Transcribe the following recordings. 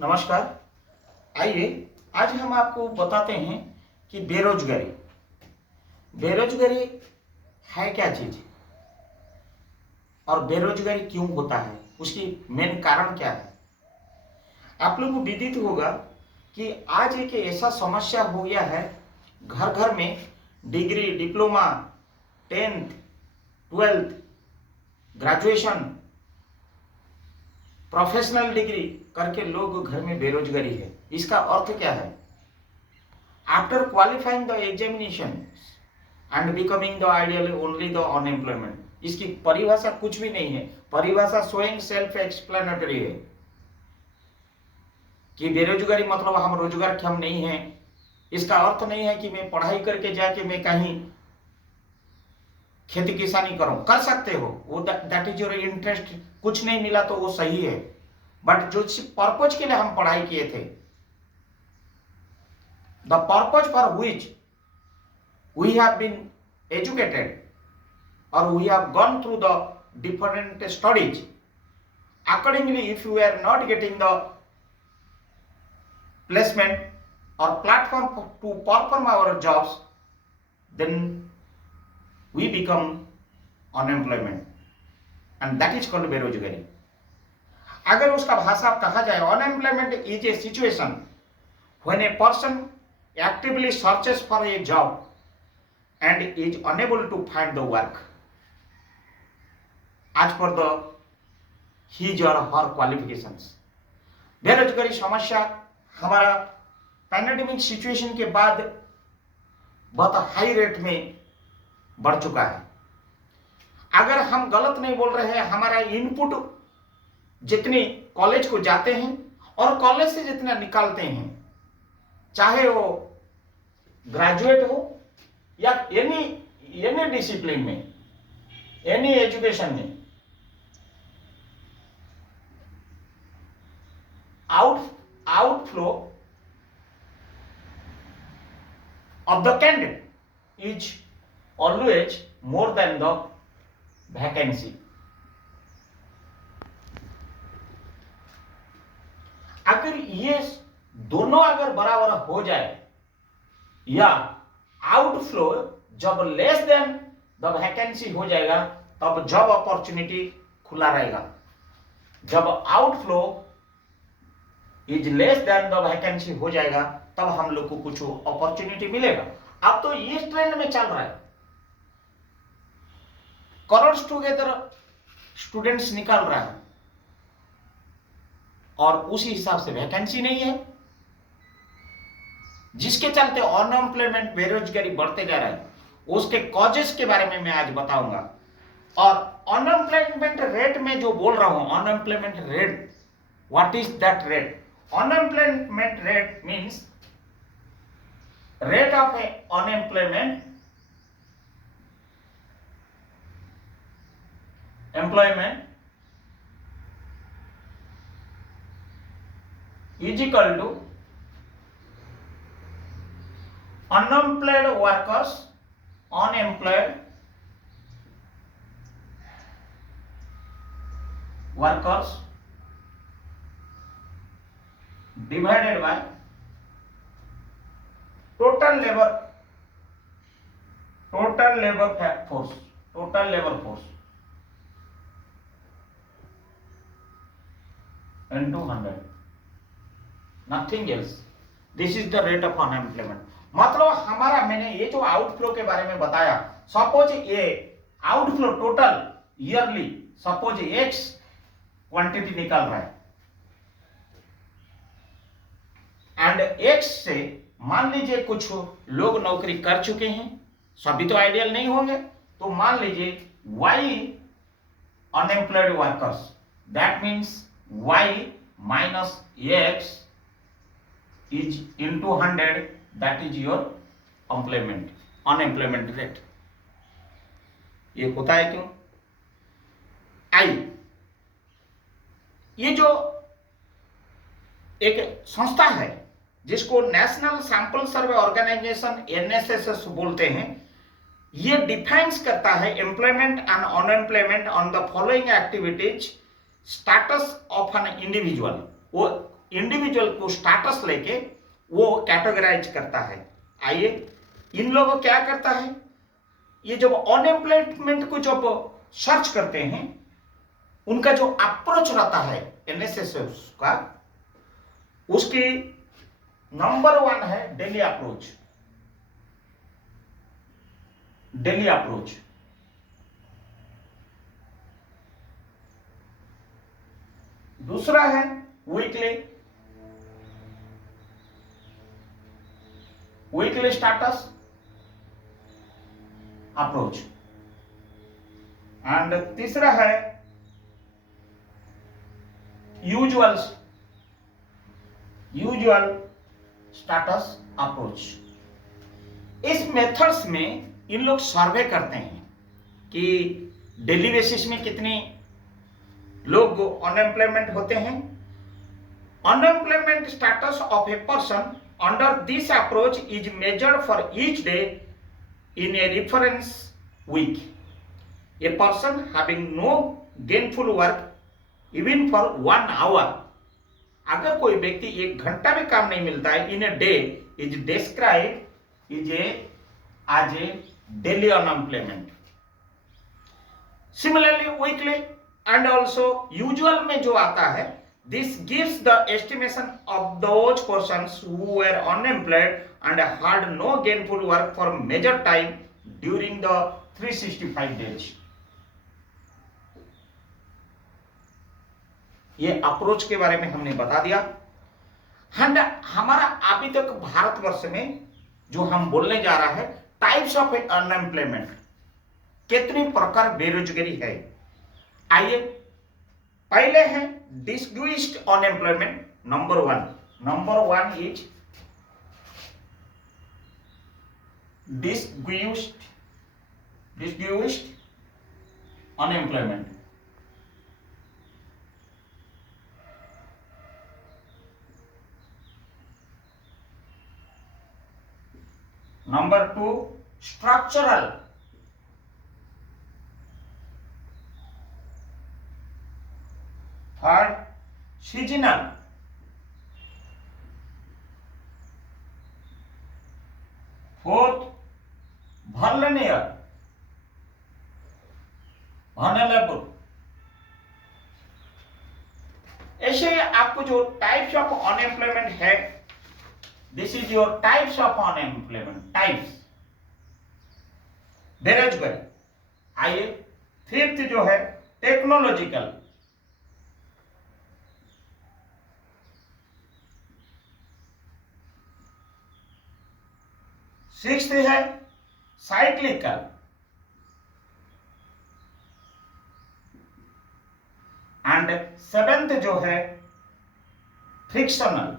नमस्कार। आइए आज हम आपको बताते हैं कि बेरोजगारी बेरोजगारी है क्या चीज और बेरोजगारी क्यों होता है, उसकी मेन कारण क्या है। आप लोगों को विदित होगा कि आज एक ऐसा समस्या हो गया है, घर घर में degree, diploma, 10th, 12th, graduation, professional degree करके लोग घर में बेरोजगारी है। इसका अर्थ क्या है? After qualifying the examination and becoming the ideal only the unemployment. इसकी परिभाषा कुछ भी नहीं है, परिभाषा स्वयं सेल्फ एक्सप्लेनेटरी है कि बेरोजगारी मतलब हम रोजगारक्षम नहीं है। इसका अर्थ नहीं है कि मैं पढ़ाई करके जाके मैं कहीं खेती किसानी करो, कर सकते हो, वो दैट इज योर इंटरेस्ट। कुछ नहीं मिला तो वो सही है, बट जो पर्पज के लिए हम पढ़ाई किए थे, the purpose for which we have been educated और we have gone through the different studies, accordingly if you are not getting the placement or platform to perform our jobs, then we become unemployment and that is called बेरोजगारी। अगर उसका भाषा कहा जाए, unemployment is a situation when a person actively searches for a job and is unable to find the work as per the his or her qualifications. बेरोजगारी समस्या हमारा pandemic situation के बाद बहुत हाई रेट में बढ़ चुका है। अगर हम गलत नहीं बोल रहे हैं, हमारा इनपुट जितनी कॉलेज को जाते हैं और कॉलेज से जितना निकालते हैं, चाहे वो ग्रेजुएट हो या एनी डिसिप्लिन में, एनी एजुकेशन में, outflow of the candidate is always more than the vacancy। अगर ये दोनों अगर बराबर हो जाए या आउटफ्लो जब लेस देन द वैकेंसी हो जाएगा, तब जॉब अपॉर्चुनिटी खुला रहेगा। जब outflow is less than the vacancy हो जाएगा, तब हम लोग को कुछ अपॉर्चुनिटी मिलेगा। अब तो ये ट्रेंड में चल रहा है, करोड़्स टुगेदर स्टूडेंट्स निकाल रहा है और उसी हिसाब से वैकेंसी नहीं है, जिसके चलते अनएम्प्लॉयमेंट, बेरोजगारी बढ़ते जा रहा है। उसके कॉजेस के बारे में मैं आज बताऊंगा। और अनएम्प्लॉयमेंट रेट में जो बोल रहा हूं, unemployment rate, what is that rate? Unemployment rate means rate of employment is equal to unemployed workers divided by total labor force into 100, nothing else। this is the rate of unemployment। मतलब हमारा, मैंने ये जो outflow के बारे में बताया, suppose ये outflow total yearly suppose x quantity निकल रहा है एंड एक्स से मान लीजिए कुछ लोग नौकरी कर चुके हैं, सभी तो आइडियल नहीं होंगे, तो मान लीजिए Y unemployed workers, that means Y minus X is into 100, that is your unemployment rate. ये होता है क्यों? आई, ये जो एक संस्था है जिसको national sample survey organisation NSS बोलते हैं, ये डिफाइंस करता है employment and unemployment on the following activities status of an individual. वो इंडिविजुअल को स्टेटस लेके वो कैटेगराइज करता है। आइए, इन लोगों क्या करता है, ये जब अनएम्प्लॉयमेंट को जब सर्च करते हैं, उनका जो अप्रोच रहता है एनएसएस का, उसकी नंबर 1 है डेली अप्रोच। डेली अप्रोच, दूसरा है वीकली स्टेटस अप्रोच, एंड तीसरा है यूजुअल स्टेटस अप्रोच। इस मेथड्स में इन लोग सर्वे करते हैं कि डेली बेसिस में कितने लोग अनएम्प्लॉयमेंट होते हैं। Unemployment status of a person under this approach is measured for each day in a reference week. A person having no gainful work even for 1 hour, अगर कोई व्यक्ति 1 घंटा भी काम नहीं मिलता है in a day, is described as a daily unemployment. Similarly, weekly and also usual में जो आता है, this gives the estimation of those persons who were unemployed and had no gainful work for major time during the 365 days. ये approach के बारे में हमने बता दिया। हमारा अभी तक भारतवर्ष में जो हम बोलने जा रहा है, टाइप्स ऑफ अनएम्प्लॉयमेंट, कितनी प्रकार बेरोजगारी है। आइए, पहले है distinguished unemployment. Number 1 is distinguished unemployment. Number 2, structural. Third, seasonal. Fourth, vulnerable. ऐसे आपको जो टाइप्स ऑफ अनएम्प्लॉयमेंट है, this is your types of unemployment types, बेरोजगारी। आइए, 5th जो है टेक्नोलॉजिकल, 6th है साइक्लिकल, एंड 7th जो है frictional.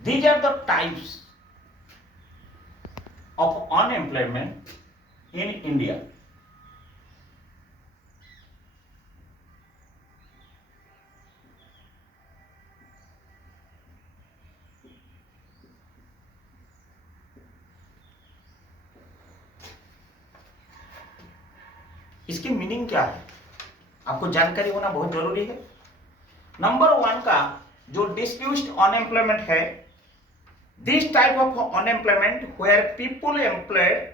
These are the types of unemployment in India. इसकी मीनिंग क्या है, आपको जानकारी होना बहुत जरूरी है। नंबर 1 का जो डिस्प्यूटेड अनएम्प्लॉयमेंट है, this type of unemployment where people employed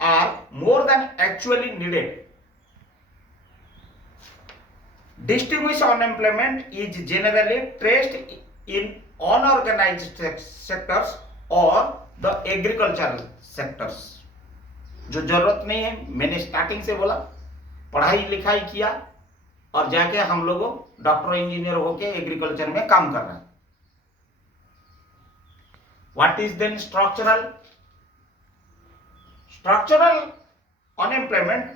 are more than actually needed. Distinguished unemployment is generally traced in unorganised sectors और द एग्रीकल्चरल सेक्टर्स। जो जरूरत नहीं है, मैंने स्टार्टिंग से बोला, पढ़ाई लिखाई किया और जाके हम लोगों डॉक्टर इंजीनियर होके एग्रीकल्चर में काम कर रहे हैं। What is then structural? Structural unemployment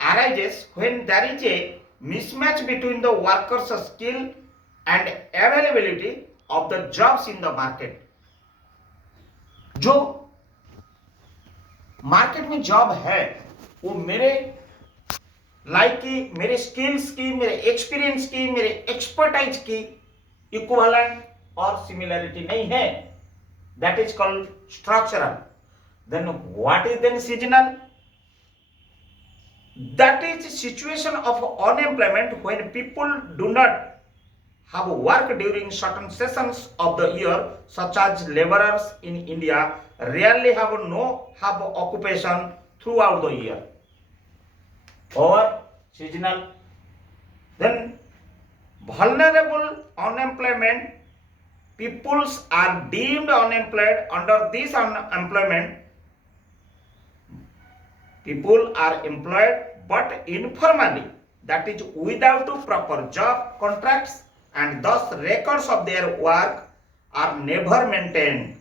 arises when there is a mismatch between the workers' skill and availability of the jobs in the market. जो मार्केट में जॉब है वो मेरे लाइक की, मेरे स्किल्स की, मेरे एक्सपीरियंस की, मेरे एक्सपर्टाइज की इक्विवेलेंट और सिमिलरिटी नहीं है। That is called structural. Then what is then seasonal? That is situation of unemployment when people do not have work during certain seasons of the year, such as laborers in India rarely have occupation throughout the year. Or seasonal. Then vulnerable unemployment, peoples are deemed unemployed. Under this unemployment, people are employed but informally, that is without proper job contracts, and thus records of their work are never maintained.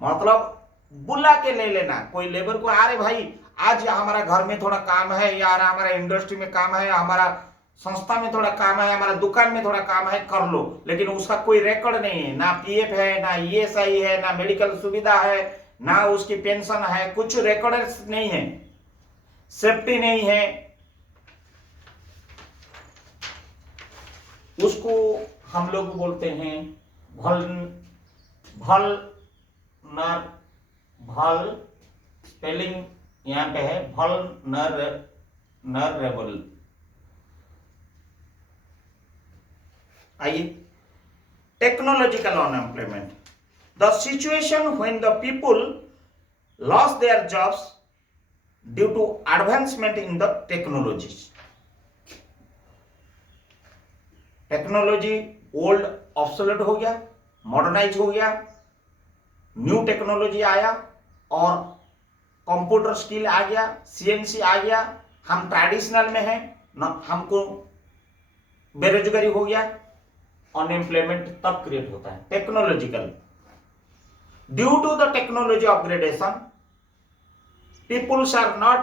मतलब बुला के ले लेना कोई labour को, अरे भाई आज हमारा घर में थोड़ा काम है यार, हमारा इंडस्ट्री में काम है, हमारा संस्था में थोड़ा काम है, हमारा दुकान में थोड़ा काम है, कर लो, लेकिन उसका कोई रिकॉर्ड नहीं है, ना पीएफ है, ना ईएसआई है, ना मेडिकल सुविधा है, ना उसकी पेंशन है, कुछ रिकॉर्ड नहीं है, सेफ्टी नहीं है, उसको हम लोग बोलते हैं भल स्पेलिंग यहां पे है vulnerable। आइए, technological unemployment, the situation when the people lost their jobs due to advancement in the technologies. Technology old obsolete हो गया, मॉडर्नाइज हो गया, न्यू टेक्नोलॉजी आया और कंप्यूटर स्किल आ गया, सीएनसी आ गया, हम ट्रेडिशनल में हैं ना, हमको बेरोजगारी हो गया, अनएम्प्लॉयमेंट तब क्रिएट होता है technological. Due to the technology upgradation, peoples are not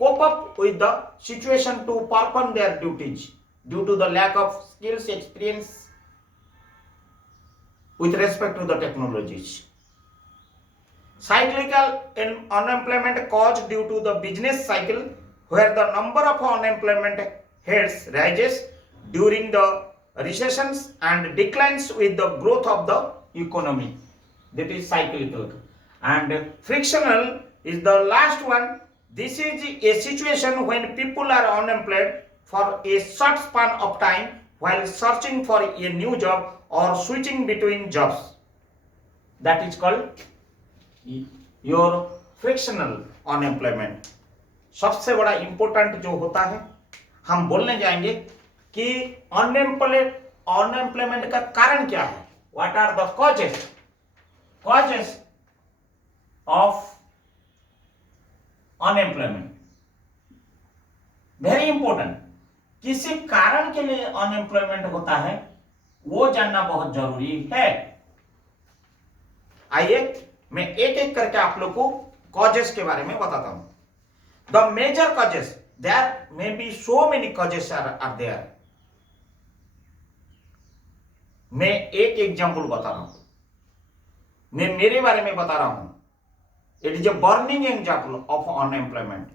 cope up with the situation to perform their duties due to the lack of skills experience with respect to the technologies. Cyclical unemployment caused due to the business cycle where the number of unemployment heads rises during the recessions and declines with the growth of the economy. That is cyclical. And frictional is the last one. This is a situation when people are unemployed for a short span of time while searching for a new job or switching between jobs. That is called your frictional unemployment. सबसे बड़ा important जो होता है, हम बोलने जाएंगे कि unemployment का कारण क्या है, what are the causes of unemployment. Very important, किसी कारण के लिए अनएम्प्लॉयमेंट होता है वो जानना बहुत जरूरी है। आइए मैं एक एक करके आप लोग को कॉजेस के बारे में बताता हूं। The major causes, there may be so many causes are there. मैं एक एग्जांपल बता रहा हूं, मैं मेरे बारे में बता रहा हूं। It is a burning example of unemployment.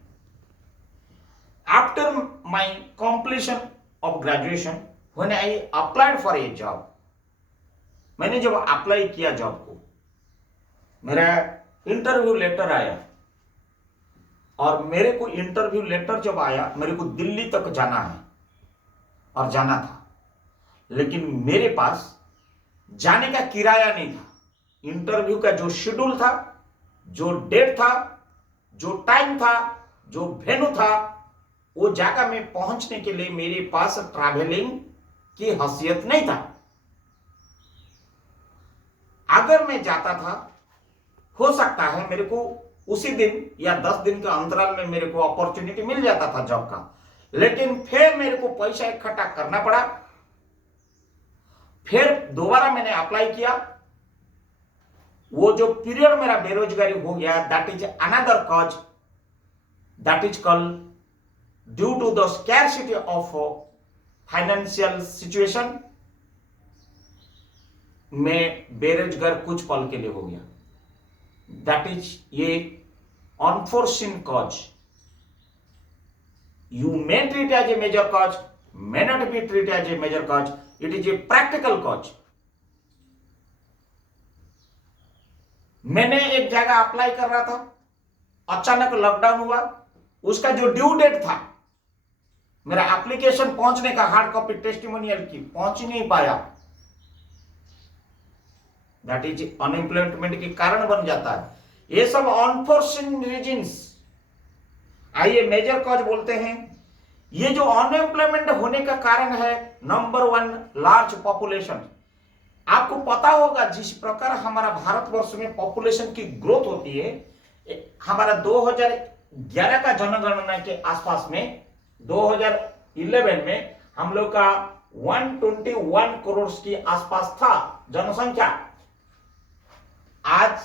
After my completion of graduation, when I applied for a job, मैंने जब अप्लाई किया जॉब को, मेरा इंटरव्यू लेटर आया और मेरे को इंटरव्यू लेटर जब आया, मेरे को दिल्ली तक जाना है और जाना था, लेकिन मेरे पास जाने का किराया नहीं था। इंटरव्यू का जो शेड्यूल था, जो डेट था, जो टाइम था, जो वेन्यू था, वो जगह में पहुंचने के लिए मेरे पास ट्रैवलिंग की हैसियत नहीं था। अगर मैं जाता था, हो सकता है मेरे को उसी दिन या 10 दिन के अंतराल में मेरे को अपॉर्चुनिटी मिल जाता था जॉब का, लेकिन फिर मेरे को पैसा इकट्ठा करना पड़ा। फिर दोबारा मैंने अप्लाई किया, वो जो पीरियड मेरा बेरोजगारी हो गया, that is another cause, that is called due to the scarcity of financial situation. मैं बेरोजगार कुछ पल के लिए हो गया, दैट इज ये unforeseen cause. You may treat as a major cause, may not be treated as a major cause, it is a practical cause. मैंने एक जगह अप्लाई कर रहा था, अचानक लॉकडाउन हुआ, उसका जो ड्यू डेट था मेरा एप्लीकेशन पहुंचने का, हार्ड कॉपी टेस्टिमोनियल की, पहुंच ही नहीं पाया। दैट इज अनएम्प्लॉयमेंट के कारण बन जाता है। ये सब अनफोर्सिन रीजंस। आइए मेजर कॉज बोलते हैं। ये जो अनएम्प्लॉयमेंट होने का कारण है, नंबर 1 लार्ज पॉपुलेशन। आपको पता होगा जिस प्रकार हमारा भारतवर्ष में पॉपुलेशन की ग्रोथ होती है, हमारा 2011 का जनगणना के आसपास में, 2011 में हम लोग का 121 करोड़ के आसपास था जनसंख्या। आज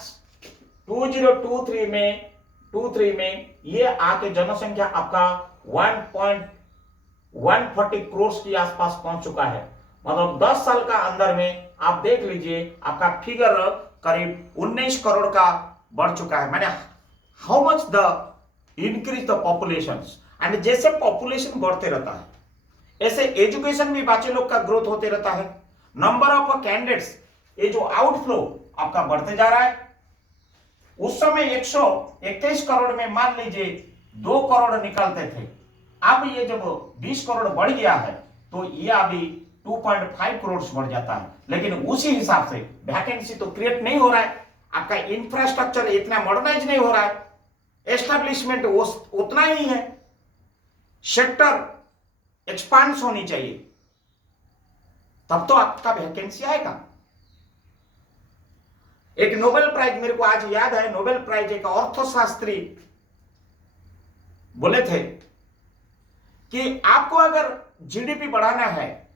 2023 में ये आके जनसंख्या आपका 1.140 करोड़ के आसपास पहुंच चुका है। मतलब 10 साल का अंदर में आप देख लीजिए आपका फिगर करीब 19 करोड़ का बढ़ चुका है। मैंने how much the increase the population. And जैसे पॉपुलेशन बढ़ते रहता है, ऐसे एजुकेशन भी बच्चे लोग का ग्रोथ होते रहता है। नंबर ऑफ कैंडिडेट्स, ये जो आउटफ्लो आपका बढ़ते जा रहा है। उस समय 121 करोड़ में मान लीजिए 2 करोड़ निकलते थे, अब ये जब 20 करोड़ बढ़ गया है तो ये अभी 2.5 करोड़ बढ़ जाता है। लेकिन उसी हिसाब से वैकेंसी तो क्रिएट नहीं हो रहा है, आपका इंफ्रास्ट्रक्चर इतना मॉडर्नाइज नहीं हो रहा है, एस्टेब्लिशमेंट उतना ही है, सेक्टर एक्सपांड होनी चाहिए, तब तो आपका वैकेंसी आएगा। एक नोबेल प्राइज मेरे को आज याद है, नोबेल प्राइज एक अर्थशास्त्री बोले थे कि आपको अगर जीडीपी बढ़ाना है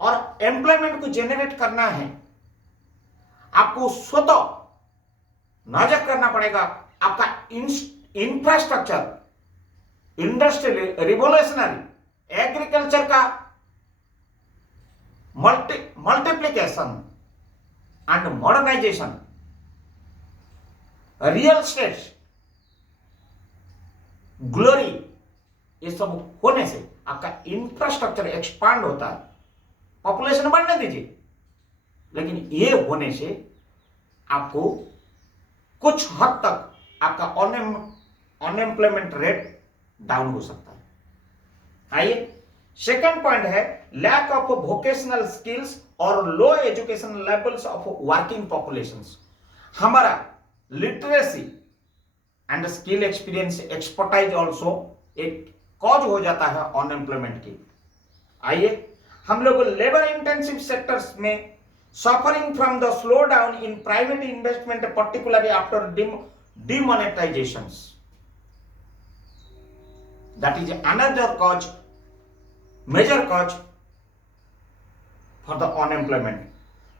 और एम्प्लॉयमेंट को जेनरेट करना है, आपको स्वतः नजर करना पड़ेगा आपका इंफ्रास्ट्रक्चर, इंडस्ट्रियल रिवोल्यूशनरी, एग्रीकल्चर का multiplication and modernisation, real estate, glory, ये सब होने से आपका इंफ्रास्ट्रक्चर एक्सपांड होता है। पॉपुलेशन बढ़ने दीजिए, लेकिन ये होने से आपको कुछ हद तक आपका अनएम्प्लॉयमेंट रेट डाउन हो सकता है। आइए सेकंड पॉइंट है लैक ऑफ वोकेशनल स्किल्स और low education levels of working populations. हमारा literacy and skill experience expertise also एक कॉज हो जाता है अनएम्प्लॉयमेंट की। आइए हम लोग लेबर इंटेंसिव सेक्टर्स में suffering from the slowdown in private investment particularly after demonetisations, that is another cause, major cause for the unemployment.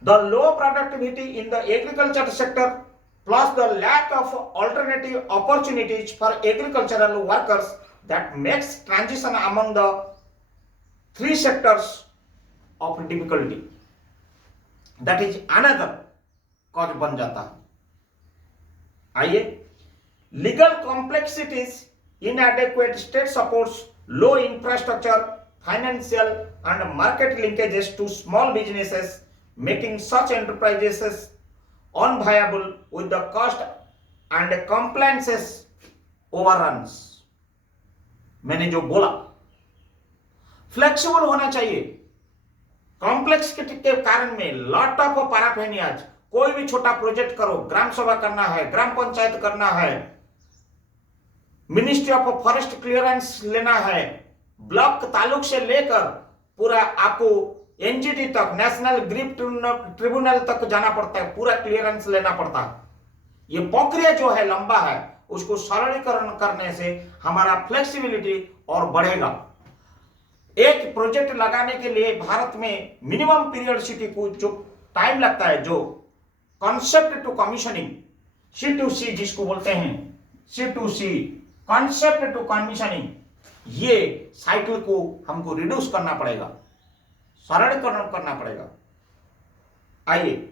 The low productivity in the agriculture sector plus the lack of alternative opportunities for agricultural workers that makes transition among the three sectors of difficulty. That is another cause बन जाता है। आइए legal complexities, inadequate state supports, low infrastructure, financial and market linkages to small businesses, making such enterprises unviable with the cost and compliances overruns. मैंने जो बोला flexible होना चाहिए। Complexity के कारण में लॉट ऑफ पैराफेनियाज, कोई भी छोटा प्रोजेक्ट करो, ग्राम सभा करना है, ग्राम पंचायत करना है, मिनिस्ट्री ऑफ फॉरेस्ट क्लियरेंस लेना है, ब्लॉक तालुक से लेकर पूरा आपको एनजीटी तक, नेशनल ग्रीफ ट्रिब्यूनल तक जाना पड़ता है, पूरा क्लियरेंस लेना पड़ता है। ये प्रक्रिया जो है लंबा है, उसको सरलीकरण करने से हमारा फ्लेक्सिबिलिटी और बढ़ेगा। एक प्रोजेक्ट लगाने के लिए भारत में मिनिमम पीरियडिसिटी को जो टाइम लगता है, जो कॉन्सेप्ट टू कमीशनिंग, C2C जिसको बोलते हैं, C2C कॉन्सेप्ट टू कमीशनिंग, ये साइकिल को हमको रिड्यूस करना पड़ेगा, सरलीकरण करना पड़ेगा। आइए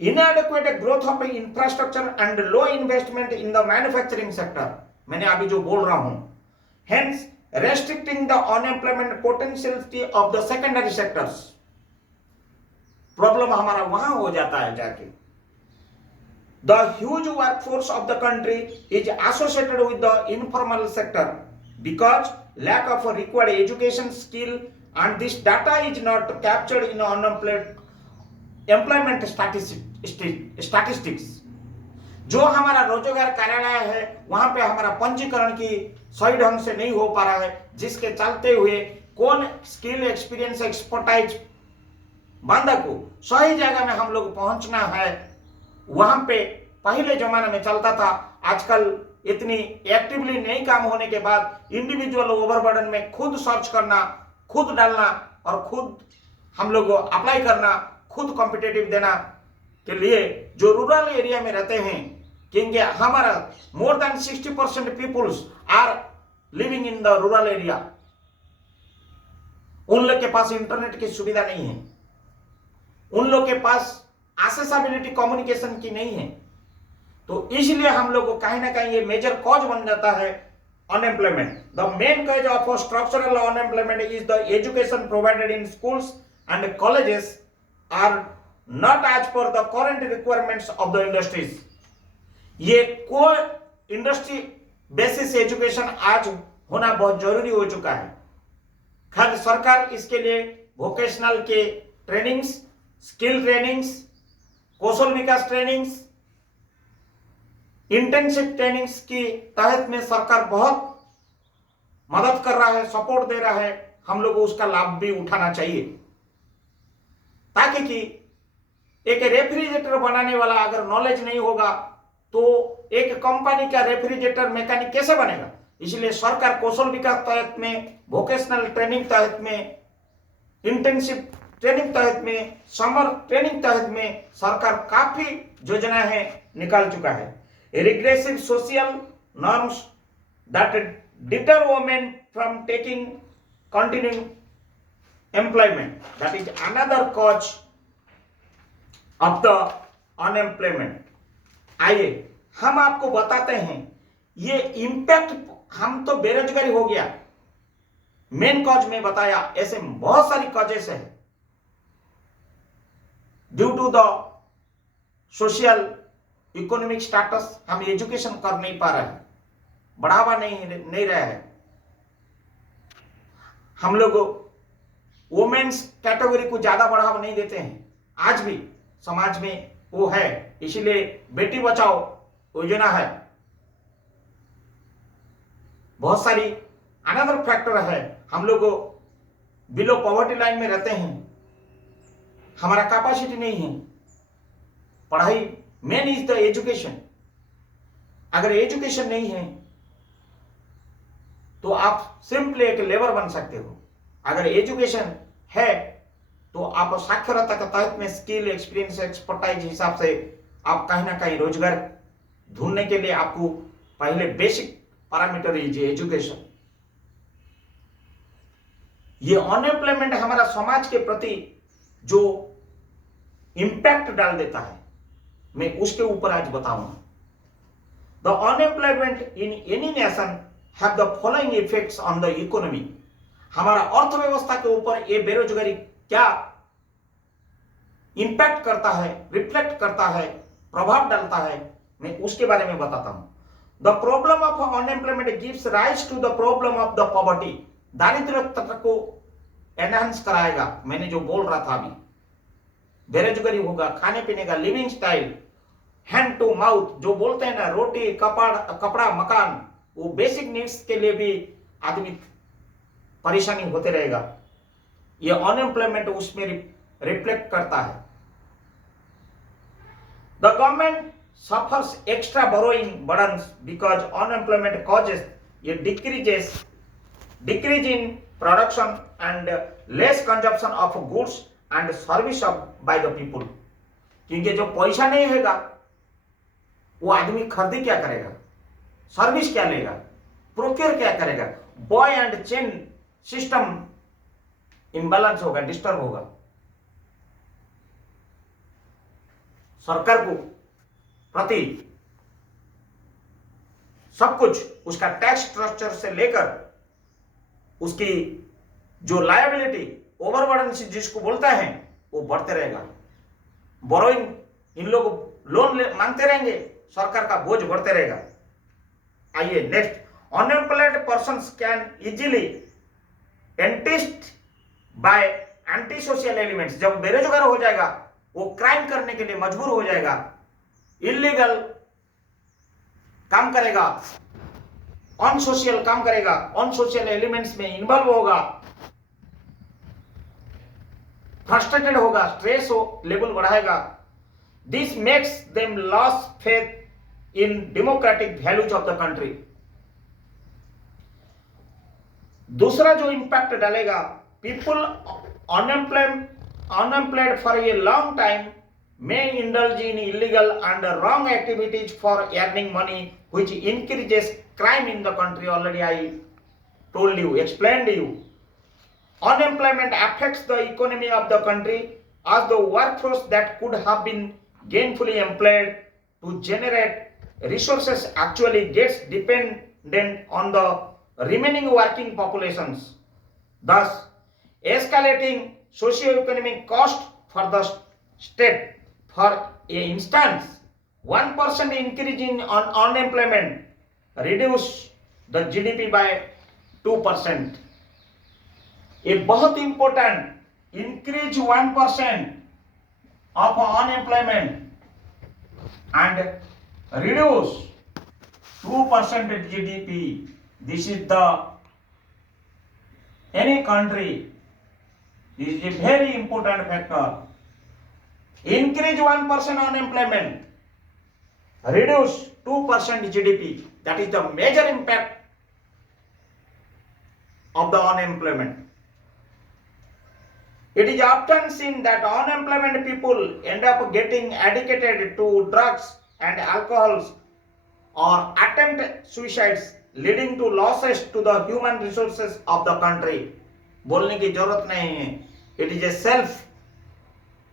inadequate growth of infrastructure and low investment in the manufacturing sector, मैंने अभी जो बोल रहा हूं, hence restricting the unemployment potentiality of the secondary sectors। Problem हमारा वहां हो जाता है जाके The huge workforce of the country is associated with the informal sector because lack of a required education skill, and this data is not captured in employment statistics. जो हमारा रोजगार कार्यालय है वहां पे हमारा पंजीकरण की सही ढंग से नहीं हो पा रहा है, जिसके चलते हुए कौन स्किल एक्सपीरियंस एक्सपर्टाइज बंदा को सही जगह में हम लोग पहुंचना है, वहां पे पहले जमाने में चलता था। आजकल इतनी एक्टिवली नहीं काम होने के बाद इंडिविजुअल ओवरबर्डन में खुद सर्च करना, खुद डालना और खुद हम लोग अप्लाई करना, खुद कॉम्पिटिटिव देना के लिए जो रूरल एरिया में रहते हैं, क्योंकि हमारा more than 60% peoples are living in the rural area, उन लोग के पास इंटरनेट की सुविधा नहीं है, उन लोग के पास एक्सेसिबिलिटी कम्युनिकेशन की नहीं है। तो इसलिए हम लोग को कहीं ना कहीं ये मेजर कॉज बन जाता है unemployment. The main cause of structural unemployment is the education provided in schools and colleges are not as per the current requirements of the industries. ये को इंडस्ट्री बेसिस एजुकेशन आज होना बहुत जरूरी हो चुका है। खैर सरकार इसके लिए वोकेशनल के ट्रेनिंग्स, स्किल ट्रेनिंग्स, कौशल विकास ट्रेनिंग्स, इंटर्नशिप ट्रेनिंग्स की तहत में सरकार बहुत मदद कर रहा है, सपोर्ट दे रहा है। हम लोग को उसका लाभ भी उठाना चाहिए, ताकि कि एक रेफ्रिजरेटर बनाने वाला अगर नॉलेज नहीं होगा तो एक कंपनी का रेफ्रिजरेटर मैकेनिक कैसे बनेगा। इसलिए सरकार कौशल विकास तहत में, वोकेशनल ट्रेनिंग तहत में, इंटर्नशिप ट्रेनिंग तहत में, समर ट्रेनिंग तहत में सरकार काफी योजना है निकाल चुका है। Regressive social norms that deter women from taking continuing employment, that is another cause of the unemployment. आइए हम आपको बताते हैं ये इंपैक्ट। हम तो बेरोजगारी हो गया, मेन कॉज में बताया, ऐसे बहुत सारी कॉजेस है। Due to the social economic status हम एजुकेशन कर नहीं पा रहे हैं, बढ़ावा नहीं रहा है। हम लोग वुमेन्स कैटेगरी को ज्यादा बढ़ावा नहीं देते हैं, आज भी समाज में वो है। इसीलिए बेटी बचाओ योजना है। बहुत सारी अनदर फैक्टर है। हम लोग बिलो पॉवर्टी लाइन में रहते हैं, हमारा कैपेसिटी नहीं है। पढ़ाई मेन इज द एजुकेशन। अगर एजुकेशन नहीं है तो आप सिंपली एक लेबर बन सकते हो। अगर एजुकेशन है तो आप साक्षरता के तहत में स्किल, एक्सपीरियंस, एक्सपर्टाइज हिसाब से आप कहीं ना कहीं रोजगार ढूंढने के लिए आपको पहले बेसिक पैरामीटर इज एजुकेशन। ये अनएम्प्लॉयमेंट हमारा समाज के प्रति जो इंपैक्ट डाल देता है, मैं उसके ऊपर आज बताऊंगा। The unemployment in any nation have the following effects on the economy. हमारा अर्थव्यवस्था के ऊपर ये बेरोजगारी क्या इंपैक्ट करता है, रिफ्लेक्ट करता है, प्रभाव डालता है, मैं उसके बारे में बताता हूं। The problem of unemployment gives rise to the problem of the poverty. दारिद्र्य तत्व को एनहांस कराएगा। मैंने जो बोल रहा था अभी, बेरोजगारी होगा, खाने पीने का living style, hand to mouth जो बोलते हैं ना, रोटी, कपड़ा, मकान, वो बेसिक नीड्स के लिए भी आदमी परेशानी होते रहेगा। ये अनएम्प्लॉयमेंट उसमें रिफ्लेक्ट करता है। The government suffers extra borrowing burdens because unemployment causes ये decrease in production and less consumption of goods and service by the people. क्योंकि जो पैसा नहीं होगा वो आदमी खरीदी क्या करेगा, सर्विस क्या लेगा, प्रोक्योर क्या करेगा। Boy and chain system imbalance होगा, डिस्टर्ब होगा। सरकार को प्रति सब कुछ, उसका टैक्स स्ट्रक्चर से लेकर उसकी जो लायबिलिटी, ओवरबर्डन जिसको बोलता है, वो बढ़ते रहेगा। बोरोइंग इन लोग लोन मांगते रहेंगे, सरकार का बोझ बढ़ते रहेगा। आइए next, unemployed persons can easily enticed by anti social elements. जब बेरोजगार हो जाएगा वो क्राइम करने के लिए मजबूर हो जाएगा, इलीगल काम करेगा, अनसोशल काम करेगा, अनसोशल एलिमेंट्स में इन्वॉल्व होगा, फ्रस्ट्रेटेड होगा, स्ट्रेस लेवल बढ़ाएगा। This makes them loss faith in democratic values of the country. दूसरा जो इंपैक्ट डालेगा, people unemployed for a long time may indulge in illegal and wrong activities for earning money, which increases crime in the country. Already I told you, explained you. Unemployment affects the economy of the country, as the workforce that could have been gainfully employed to generate resources actually gets dependent on the remaining working populations, thus escalating socio-economic cost for the state. For instance, 1% increase in unemployment reduce the GDP by 2%. A बहुत important increase 1% of unemployment and reduce 2% GDP. This is the any country is a very important factor. Increase 1% unemployment, reduce 2% GDP. That is the major impact of the unemployment. It is often seen that unemployment people end up getting addicted to drugs and alcohols or attempt suicides, leading to losses to the human resources of the country. बोलने की जरूरत नहीं है, it is a self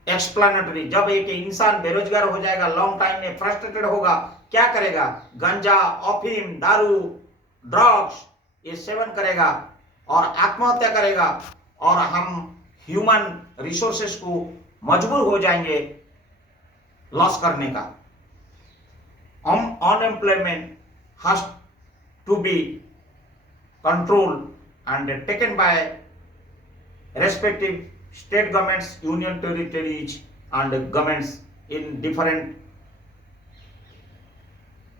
explanatory. जब एक इंसान बेरोजगार हो जाएगा, लॉन्ग टाइम में फ्रस्ट्रेटेड होगा, क्या करेगा? गांजा, अफीम, दारू, ड्रग्स ये सेवन करेगा और आत्महत्या करेगा, और हम ह्यूमन रिसोर्सेस को मजबूर हो जाएंगे लॉस करने का। Unemployment has to be control and taken by respective state governments, union territories and governments in different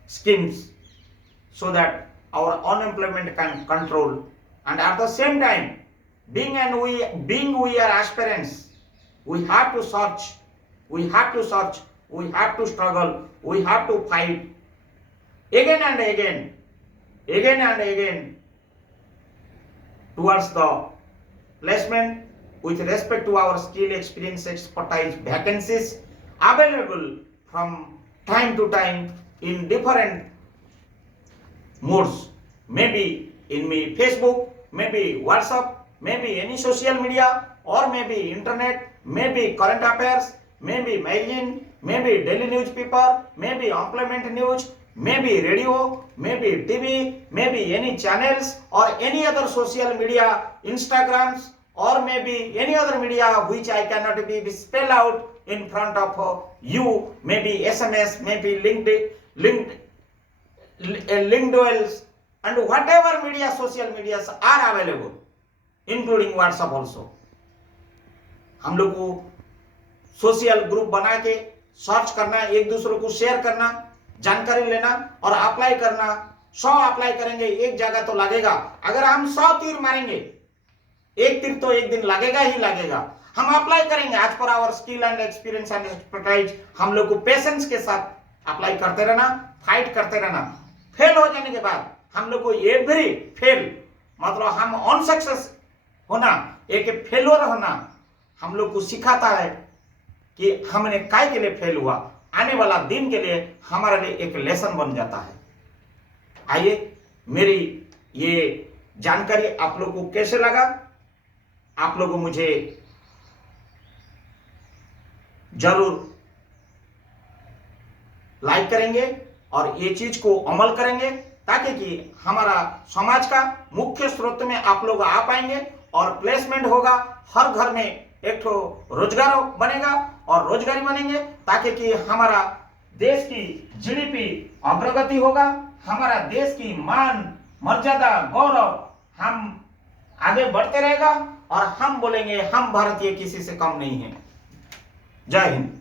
schemes, so that our unemployment can control. And at the same time, being we are aspirants, we have to search, we have to struggle, we have to fight again and again towards the placement with respect to our skill, experience, expertise, vacancies available from time to time in different modes. Maybe in Facebook, maybe WhatsApp, maybe any social media, or maybe internet, maybe current affairs, maybe magazine, maybe daily newspaper, maybe employment news, maybe radio, maybe TV, maybe any channels or any other social media, Instagrams, or maybe any other media which I cannot be spell out in front of you, maybe SMS, maybe LinkedIn, and whatever media, social medias are available, including WhatsApp also. हम लोग को social group बना के search करना, एक दूसरे को share करना, जानकारी लेना और अप्लाई करना। 100 अप्लाई करेंगे, एक जगह तो लगेगा। अगर हम 100 तीर मारेंगे, एक तीर तो एक दिन लगेगा ही लगेगा। हम अप्लाई करेंगे as per our skill and experience and expertise. हम लोग को पेशेंस के साथ अप्लाई करते रहना, फाइट करते रहना। फेल हो जाने के बाद हम लोग को एवरी फेल मतलब हम अनसक्सेस होना, एक फेलुअर होना हम लोग को सिखाता है कि हमने काय के लिए फेल हुआ, आने वाला दिन के लिए हमारे लिए एक लेसन बन जाता है। आइए, मेरी ये जानकारी आप लोग को कैसे लगा? आप लोग मुझे जरूर लाइक करेंगे और ये चीज को अमल करेंगे, ताकि कि हमारा समाज का मुख्य स्रोत में आप लोग आ पाएंगे और प्लेसमेंट होगा। हर घर में एक तो रोजगार बनेगा और रोजगारी बनेंगे, ताकि कि हमारा देश की जीडीपी अग्रगति होगा, हमारा देश की मान मर्यादा गौरव हम आगे बढ़ते रहेगा और हम बोलेंगे हम भारतीय किसी से कम नहीं है। जय हिंद।